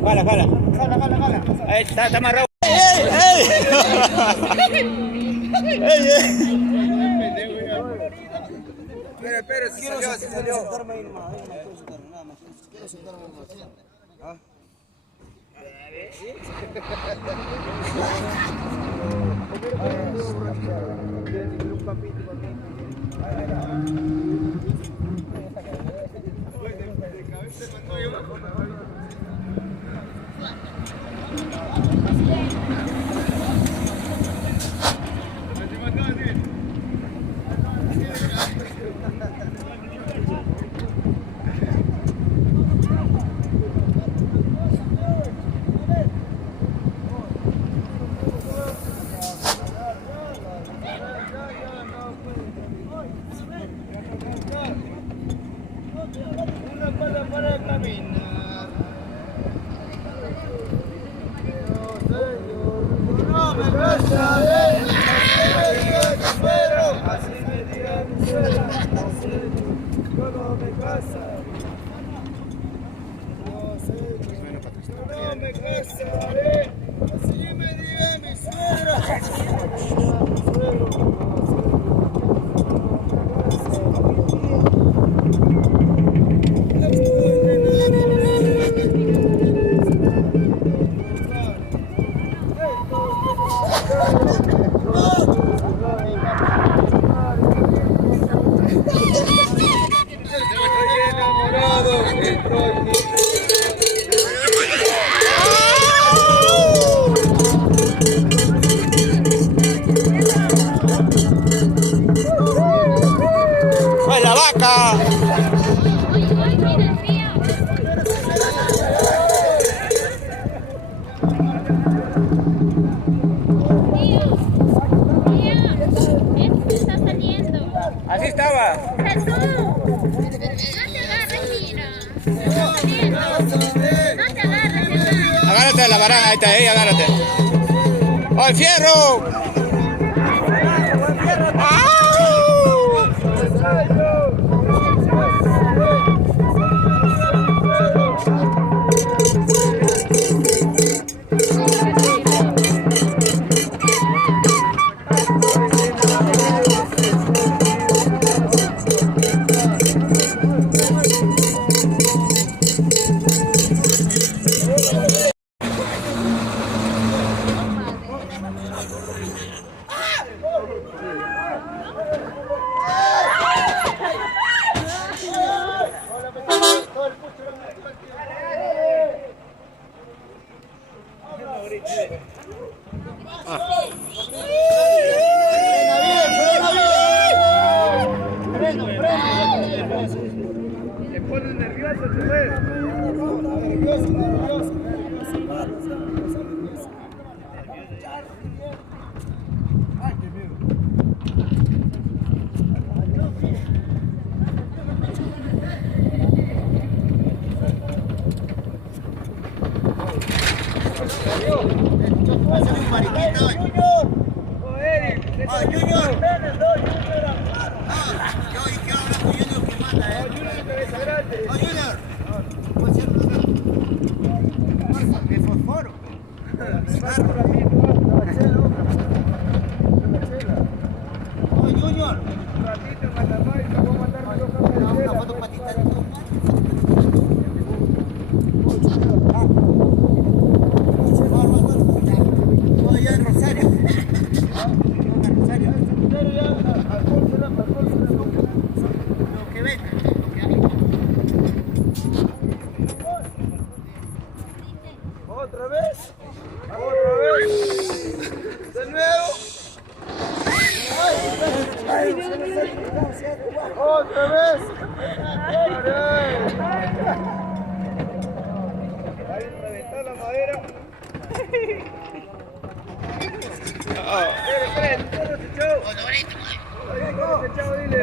Jala, jala. Ahí está amarrado. ¡Ey, ey! Espera, si salió. Para caminar. No me casaré, pero así me diga mi suegra. Yo no me casaré. No me casaré, así me diga mi suegra. ¡Ay, la vaca! Así estaba. Jesús, no te agarres, mira. No te agarres, hermano. Agárrate de la barana, ahí está, agárrate. ¡Oh, el fierro! Se pone nervioso, ¿tú ves? Nervioso. Ay, qué miedo. Junior. De fosforo. Junior. Una foto patita. Rosario. Lo que venga, lo que hay. Otra vez. De nuevo. Otra vez. Ahí reventó la madera. Espera, chao. Chao, dile.